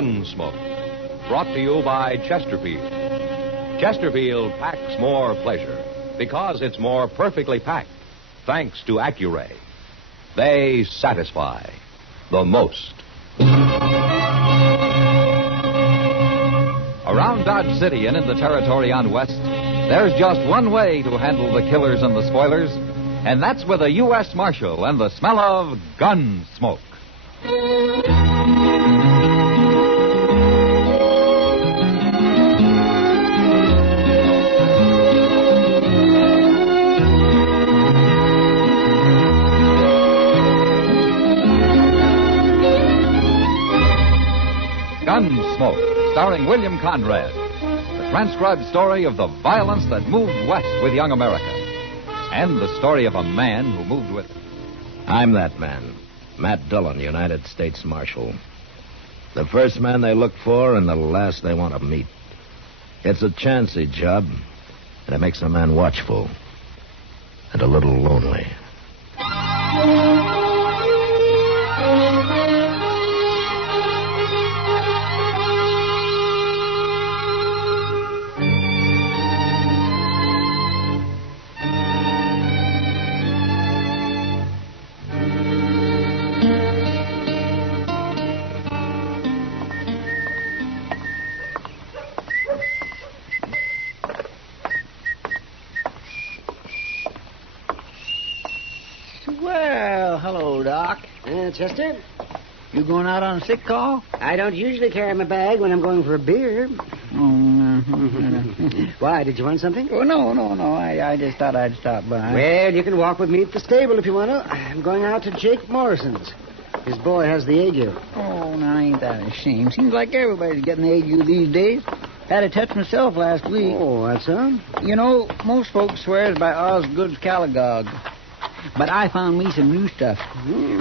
Gunsmoke, brought to you by Chesterfield. Chesterfield packs more pleasure because it's more perfectly packed, thanks to Accuray. They satisfy the most. Around Dodge City and in the territory on West, there's just one way to handle the killers and the spoilers, and that's with a U.S. Marshal and the smell of Gunsmoke. Gunsmoke, starring William Conrad. The transcribed story of the violence that moved west with young America. And the story of a man who moved with it. I'm that man, Matt Dillon, United States Marshal. The first man they look for and the last they want to meet. It's a chancy job, and it makes a man watchful and a little lonely. Well, hello, Doc. Chester? You going out on a sick call? I don't usually carry my bag when I'm going for a beer. Why, did you want something? Oh, no. I just thought I'd stop by. Well, you can walk with me at the stable if you want to. I'm going out to Jake Morrison's. His boy has the ague. Oh, now, ain't that a shame? Seems like everybody's getting the ague these days. Had a touch myself last week. Oh, that's so? You know, most folks swears by Osgood's Calagogue. But I found me some new stuff.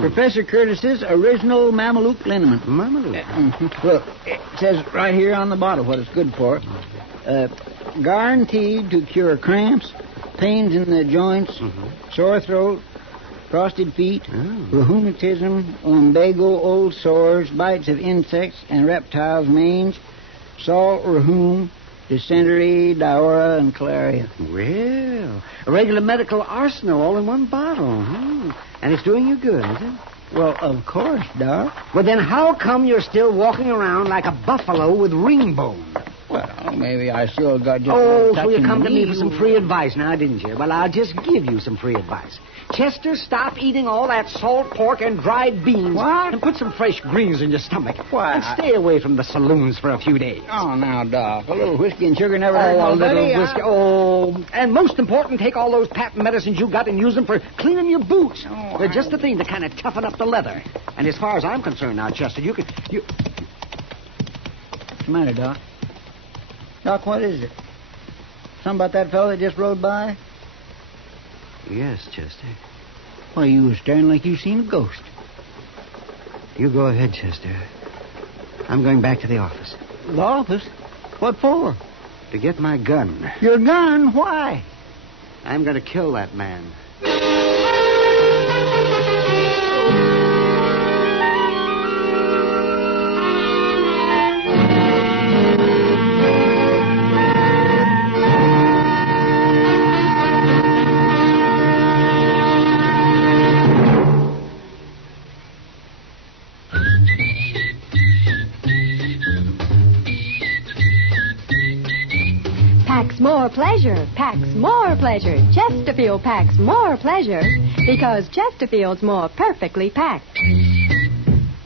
Professor Curtis's original Mameluke liniment. Mameluke? Look, it says right here on the bottle what it's good for. Guaranteed to cure cramps, pains in the joints, sore throat, frosted feet, rheumatism, lumbago, old sores, bites of insects and reptiles, mange, salt rheum, dysentery, diarrhea, and cholera. Well, a regular medical arsenal all in one bottle. And it's doing you good, is it? Well, of course, Doc. Well, then how come you're still walking around like a buffalo with ring bone? Well, maybe I still got just... so you come to me for some free advice now, didn't you? Well, I'll just give you some free advice. Chester, stop eating all that salt pork and dried beans. What? And put some fresh greens in your stomach. What? And stay away from the saloons for a few days. Oh, now, Doc, a little whiskey and sugar never hurt nobody. Little whiskey. And most important, take all those patent medicines you got and use them for cleaning your boots. They're just the thing to kind of toughen up the leather. And as far as I'm concerned now, Chester, you can... What's the matter, Doc? Doc, what is it? Something about that fellow that just rode by? Yes, Chester. Why, you was staring like you seen a ghost. You go ahead, Chester. I'm going back to the office. The office? What for? To get my gun. Your gun? Why? I'm going to kill that man. Packs more pleasure. Chesterfield packs more pleasure because Chesterfield's more perfectly packed.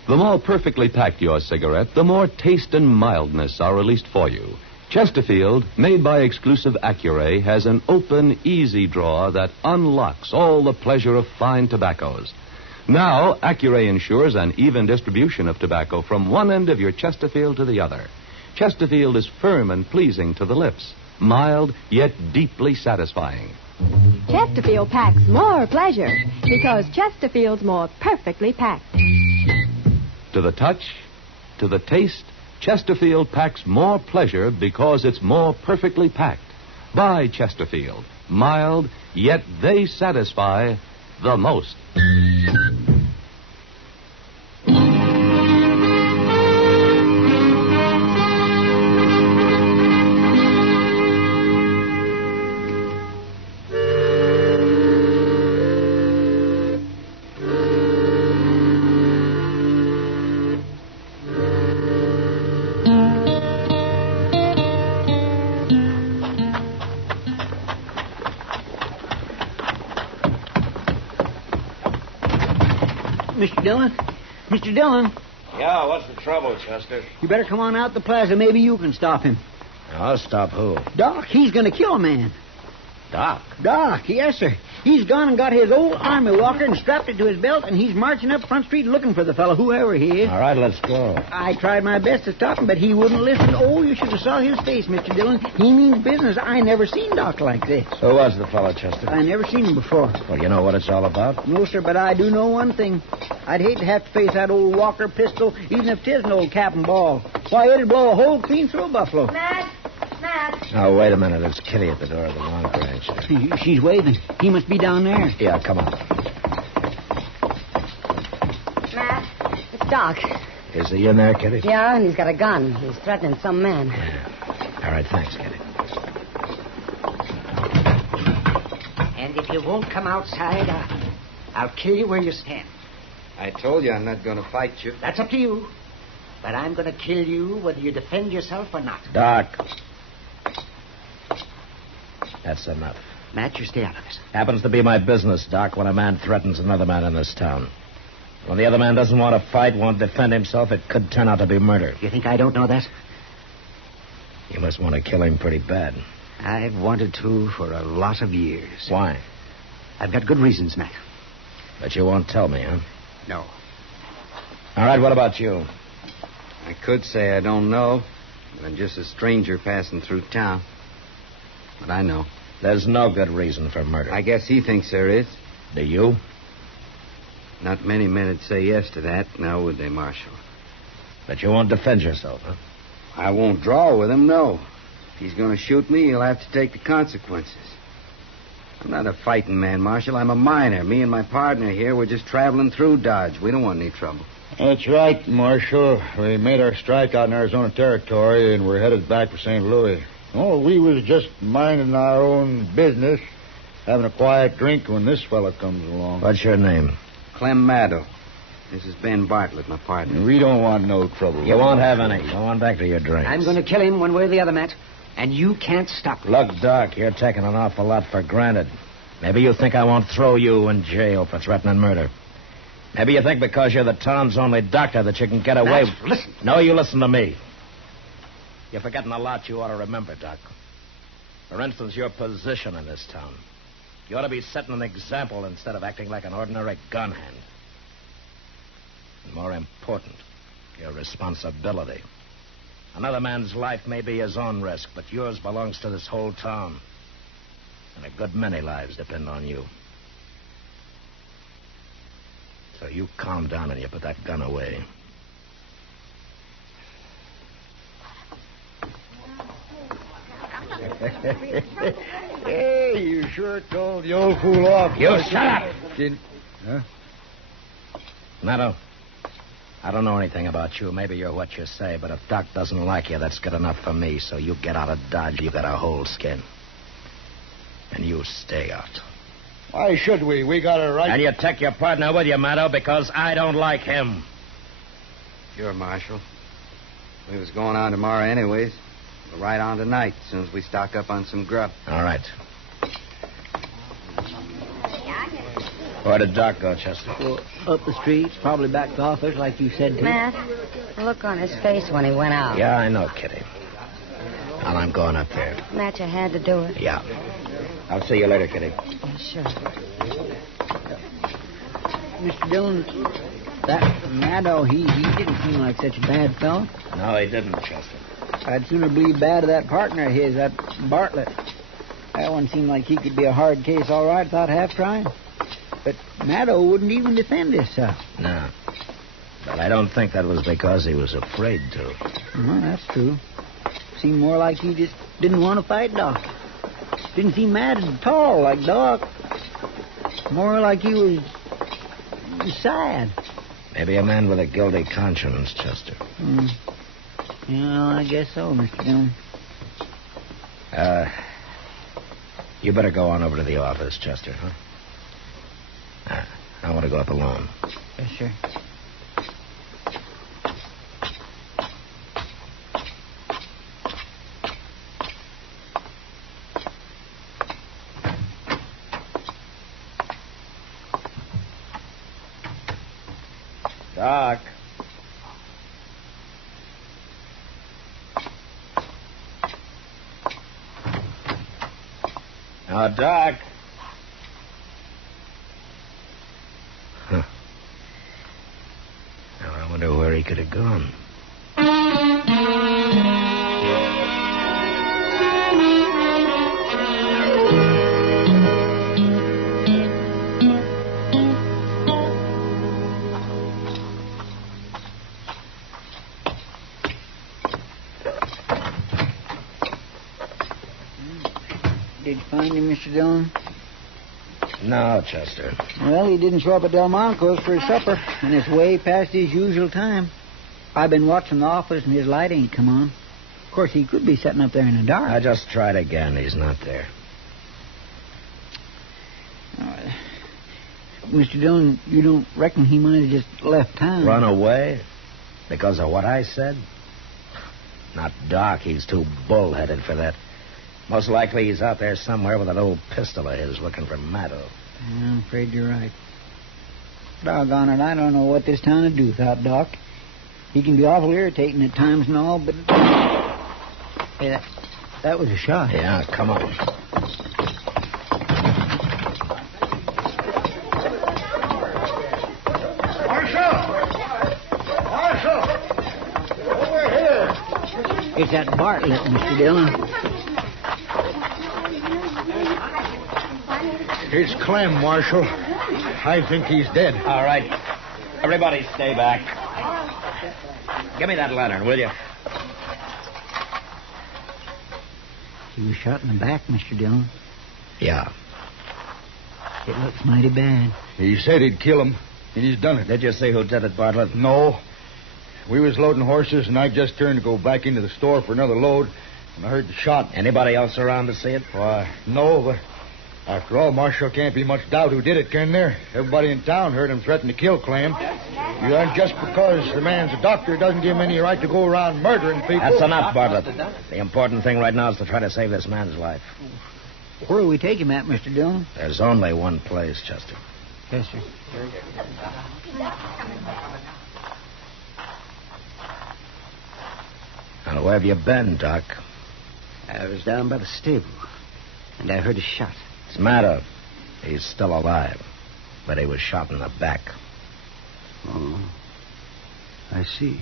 The more perfectly packed your cigarette, the more taste and mildness are released for you. Chesterfield, made by exclusive Accuray, has an open, easy drawer that unlocks all the pleasure of fine tobaccos. Now, Accuray ensures an even distribution of tobacco from one end of your Chesterfield to the other. Chesterfield is firm and pleasing to the lips. Mild, yet deeply satisfying. Chesterfield packs more pleasure because Chesterfield's more perfectly packed. To the touch, to the taste, Chesterfield packs more pleasure because it's more perfectly packed. Buy Chesterfield. Mild, yet they satisfy the most. Mr. Dillon? Mr. Dillon, Yeah, what's the trouble, Chester? you better come on out the plaza. Maybe you can stop him. I'll stop who? Doc, he's going to kill a man. Doc. Doc, yes, sir. He's gone and got his old army walker and strapped it to his belt, and he's marching up Front Street looking for the fellow, whoever he is. All right, let's go. I tried my best to stop him, but he wouldn't listen. Oh, you should have saw his face, Mr. Dillon. He means business. I never seen Doc like this. Who was the fellow, Chester? I never seen him before. Well, you know what it's all about? No, sir, but I do know one thing. I'd hate to have to face that old Walker pistol, even if 'tis an old cap and ball. Why, it'd blow a hole clean through a buffalo. Matt. Oh, wait a minute. It's Kitty at the door of the long ranch. She's waving. He must be down there. Yeah, come on. Matt, it's Doc. Is he in there, Kitty? Yeah, and he's got a gun. He's threatening some man. Yeah. All right, thanks, Kitty. And if you won't come outside, I'll kill you where you stand. I told you I'm not going to fight you. That's up to you. But I'm going to kill you whether you defend yourself or not. Doc. That's enough. Matt, you stay out of this. Happens to be my business, Doc, when a man threatens another man in this town. When the other man doesn't want to fight, won't defend himself, it could turn out to be murder. You think I don't know that? You must want to kill him pretty bad. I've wanted to for a lot of years. Why? I've got good reasons, Matt. But you won't tell me, huh? No. All right, what about you? I could say I don't know. I'm just a stranger passing through town. But I know. There's no good reason for murder. I guess he thinks there is. Do you? Not many men would say yes to that, now would they, Marshal? But you won't defend yourself, huh? I won't draw with him, no. If he's going to shoot me, he'll have to take the consequences. I'm not a fighting man, Marshal. I'm a miner. Me and my partner here, we're just traveling through Dodge. We don't want any trouble. That's right, Marshal. We made our strike out in Arizona Territory, and we're headed back for St. Louis. Oh, we was just minding our own business, having a quiet drink when this fella comes along. What's your name? Clem Maddow. This is Ben Bartlett, my partner. We don't want no trouble. You won't have any. Go on back to your drink. I'm going to kill him one way or the other, Matt. And you can't stop me. Look, Doc, you're taking an awful lot for granted. Maybe you think I won't throw you in jail for threatening murder. Maybe you think because you're the town's only doctor that you can get away... Matt, listen. No, you listen to me. You're forgetting a lot you ought to remember, Doc. For instance, your position in this town. You ought to be setting an example instead of acting like an ordinary gun hand. And more important, your responsibility. Another man's life may be his own risk, but yours belongs to this whole town. And a good many lives depend on you. So you calm down and you put that gun away. Hey, you sure told the old fool off. You shut up! Huh? Maddow, I don't know anything about you. Maybe you're what you say, but if Doc doesn't like you, that's good enough for me. So you get out of Dodge. You got a whole skin. And you stay out. Why should we? We got a right... And you take your partner with you, Maddow, because I don't like him. Sure, Marshal. We was going on tomorrow anyways. We'll ride on tonight as soon as we stock up on some grub. All right. Where did Doc go, Chester? Well, up the street, probably back to office, like you said to. Matt, the look on his face when he went out. Yeah, I know, Kitty. Well, I'm going up there. Matt, you had to do it. Yeah. I'll see you later, Kitty. Yeah, sure. Mr. Dillon, that Maddow, he didn't seem like such a bad fellow. No, he didn't, Chester. I'd sooner believe bad of that partner of his, that Bartlett. That one seemed like he could be a hard case all right without half trying. But Maddow wouldn't even defend himself. No. But I don't think that was because he was afraid to. Well, that's true. Seemed more like he just didn't want to fight Doc. Didn't seem mad at all like Doc. More like he was sad. Maybe a man with a guilty conscience, Chester. Yeah, I guess so, Mr. Dillon. You better go on over to the office, Chester, huh? I want to go up alone. Yes, sir. Doc. Now, Doc. Huh. Now, I wonder where he could have gone. Did you find him, Mr. Dillon? No, Chester. Well, he didn't show up at Delmonico's for his supper, and it's way past his usual time. I've been watching the office, and his light ain't come on. Of course, he could be sitting up there in the dark. I just tried again. He's not there. Mr. Dillon, you don't reckon he might have just left town? Run away? Because of what I said? Not Doc. He's too bullheaded for that. Most likely he's out there somewhere with an old pistol of his looking for Maddo. I'm afraid you're right. Doggone it, I don't know what this town would do without Doc. He can be awful irritating at times and all, but... Hey, that was a shot. Yeah, come on. Marshal! Over here! It's that Bartlett, Mr. Dillon. It's Clem, Marshal. I think he's dead. All right. Everybody stay back. Give me that lantern, will you? He was shot in the back, Mr. Dillon. Yeah. It looks mighty bad. He said he'd kill him, and he's done it. Did you see who did it, Bartlett? No. We was loading horses, and I just turned to go back into the store for another load, and I heard the shot. Anybody else around to see it? Why, no, but after all, Marshal, can't be much doubt who did it, can there? Everybody in town heard him threaten to kill Clem. Just because the man's a doctor doesn't give him any right to go around murdering people. That's enough, Bartlett. The important thing right now is to try to save this man's life. Where will we take him at, Mr. Dillon? There's only one place, Chester. Yes, sir. Now, where have you been, Doc? I was down by the stable, and I heard a shot. It's Maddo. He's still alive, but he was shot in the back. Oh, I see.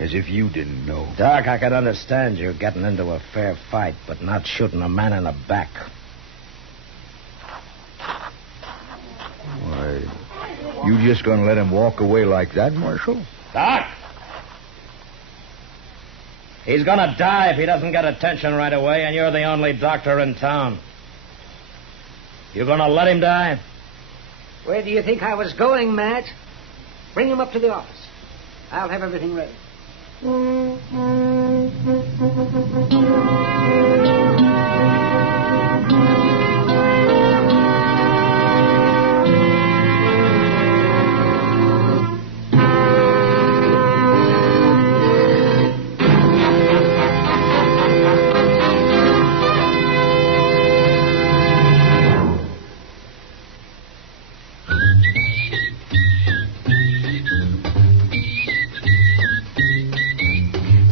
As if you didn't know. Doc, I could understand you getting into a fair fight, but not shooting a man in the back. Why, you just gonna let him walk away like that, Marshal? Doc! He's gonna die if he doesn't get attention right away, and you're the only doctor in town. You gonna let him die? Where do you think I was going, Matt? Bring him up to the office. I'll have everything ready.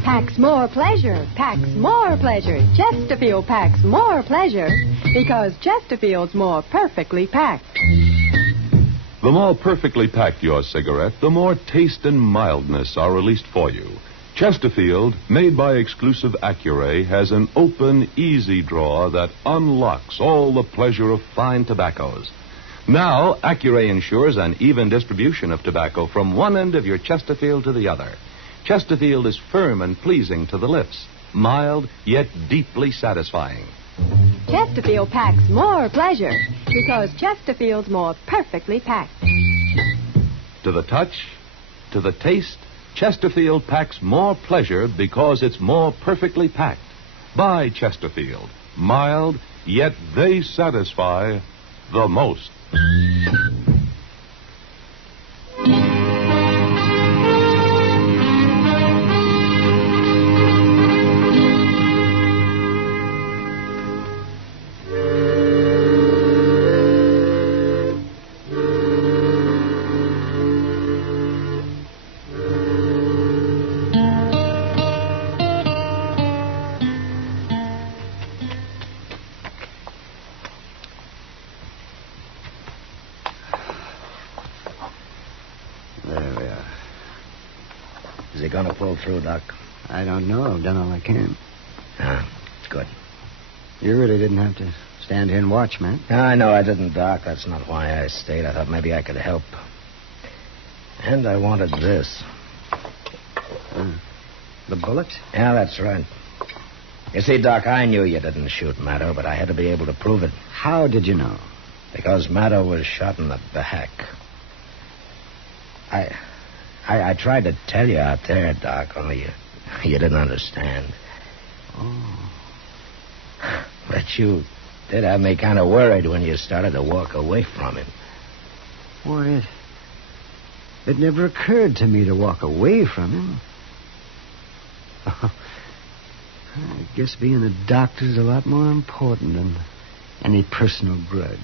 Packs more pleasure, packs more pleasure. Chesterfield packs more pleasure because Chesterfield's more perfectly packed. The more perfectly packed your cigarette, the more taste and mildness are released for you. Chesterfield, made by exclusive Accuray, has an open, easy drawer that unlocks all the pleasure of fine tobaccos. Now, Accuray ensures an even distribution of tobacco from one end of your Chesterfield to the other. Chesterfield is firm and pleasing to the lips, mild yet deeply satisfying. Chesterfield packs more pleasure because Chesterfield's more perfectly packed. To the touch, to the taste, Chesterfield packs more pleasure because it's more perfectly packed. Buy Chesterfield, mild, yet they satisfy the most. he going to pull through, Doc? I don't know. I've done all I can. Ah, it's good. You really didn't have to stand here and watch, man. I know I didn't, Doc. That's not why I stayed. I thought maybe I could help. And I wanted this. The bullet? Yeah, that's right. You see, Doc, I knew you didn't shoot Maddo, but I had to be able to prove it. How did you know? Because Maddo was shot in the back. I tried to tell you out there, Doc, only you didn't understand. Oh. But you did have me kind of worried when you started to walk away from him. Boy, it never occurred to me to walk away from him. Oh, I guess being a doctor's a lot more important than any personal grudge.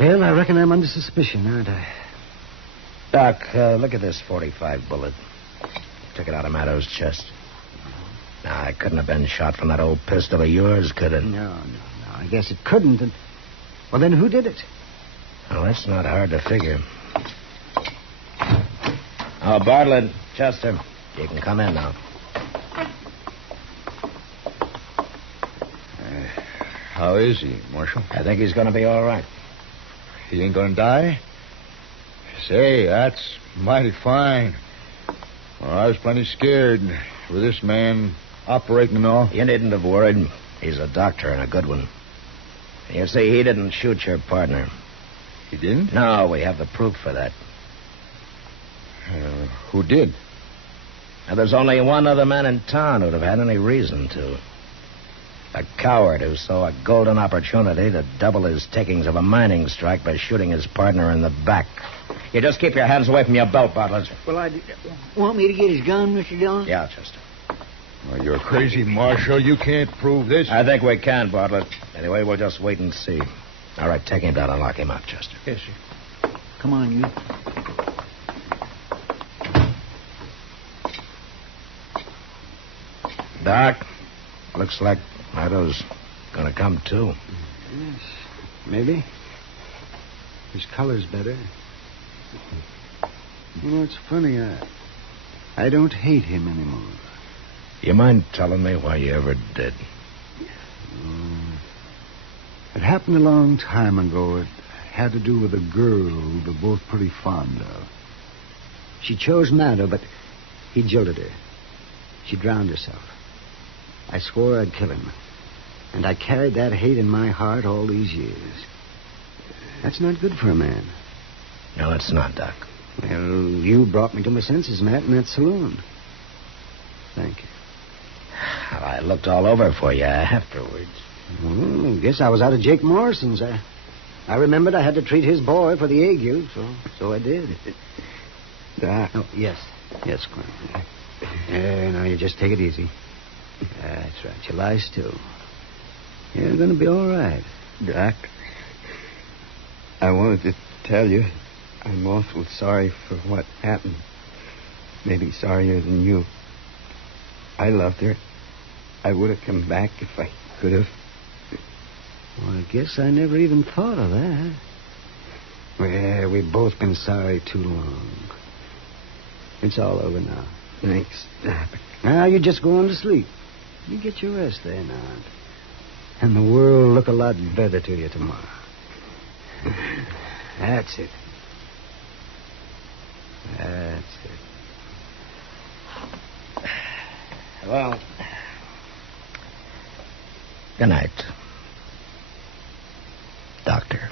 Well, I reckon I'm under suspicion, aren't I? Doc, look at this .45 bullet. Took it out of Maddo's chest. Now, it couldn't have been shot from that old pistol of yours, could it? No. I guess it couldn't. Well, then who did it? Well, that's not hard to figure. Oh, Bartlett, Chester, you can come in now. How is he, Marshal? I think he's going to be all right. He ain't going to die? Say, that's mighty fine. Well, I was plenty scared with this man operating and all. You needn't have worried. He's a doctor and a good one. You see, he didn't shoot your partner. He didn't? No, we have the proof for that. Who did? Now, there's only one other man in town who'd have had any reason to. A coward who saw a golden opportunity to double his takings of a mining strike by shooting his partner in the back. You just keep your hands away from your belt, Bartlett. Well, want me to get his gun, Mr. Dillon? Yeah, Chester. Well, you're crazy, Marshal. You can't prove this. I think we can, Bartlett. Anyway, we'll just wait and see. All right, take him down and lock him up, Chester. Yes, sir. Come on, you. Doc, looks like Maddo's going to come, too. Yes, maybe. His color's better. You know, it's funny. I don't hate him anymore. You mind telling me why you ever did? It happened a long time ago. It had to do with a girl we were both pretty fond of. She chose Maddo, but he jilted her. She drowned herself. I swore I'd kill him. And I carried that hate in my heart all these years. That's not good for a man. No, it's not, Doc. Well, you brought me to my senses, Matt, in that saloon. Thank you. Well, I looked all over for you afterwards. Well, I guess I was out of Jake Morrison's. I remembered I had to treat his boy for the ague, so I did. Doc. Oh, yes. Yes, Glenn. Now, you just take it easy. That's right. You lie still. You're going to be all right. Doc, I wanted to tell you I'm awful sorry for what happened. Maybe sorrier than you. I loved her. I would have come back if I could have. Well, I guess I never even thought of that. Well, we've both been sorry too long. It's all over now. Thanks, Doc. Now, you just go on to sleep. You get your rest there now. And the world will look a lot better to you tomorrow. That's it. That's it. Well, good night, Doctor.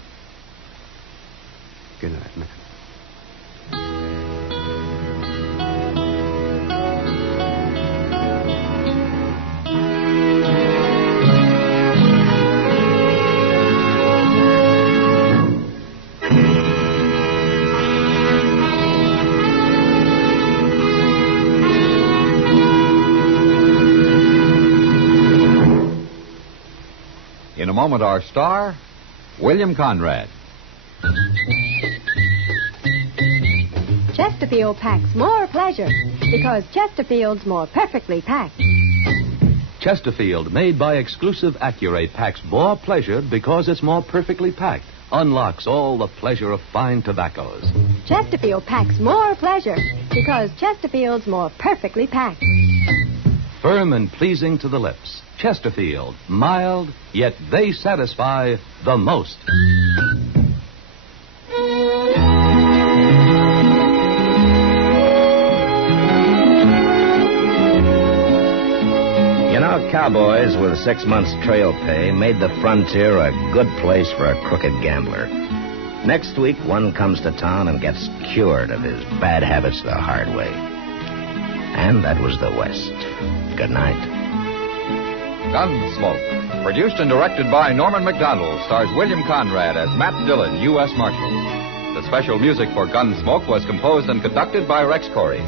Good night, man. In a moment, our star, William Conrad. Chesterfield packs more pleasure because Chesterfield's more perfectly packed. Chesterfield, made by exclusive Accurate, packs more pleasure because it's more perfectly packed. unlocks all the pleasure of fine tobaccos. Chesterfield packs more pleasure because Chesterfield's more perfectly packed. Firm and pleasing to the lips. Chesterfield, mild, yet they satisfy the most. You know, cowboys with 6 months trail pay made the frontier a good place for a crooked gambler. Next week, one comes to town and gets cured of his bad habits the hard way. And that was the West. Good night. Gunsmoke, produced and directed by Norman Macdonnell, stars William Conrad as Matt Dillon, U.S. Marshal. The special music for Gunsmoke was composed and conducted by Rex Corey.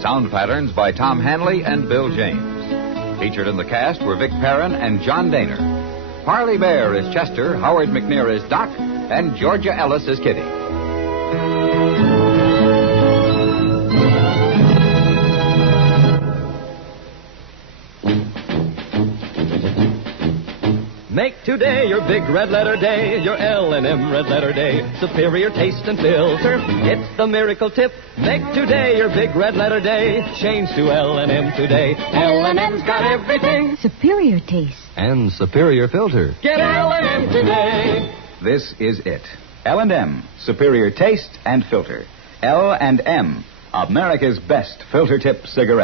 Sound patterns by Tom Hanley and Bill James. Featured in the cast were Vic Perrin and John Daner. Parley Bear is Chester, Howard McNear is Doc, and Georgia Ellis is Kitty. Make today your big red letter day, your L&M red letter day. Superior taste and filter, it's the miracle tip. Make today your big red letter day. Change to L&M today. L&M's got everything. Superior taste. And superior filter. Get L&M today. This is it. L&M, superior taste and filter. L&M, America's best filter tip cigarette.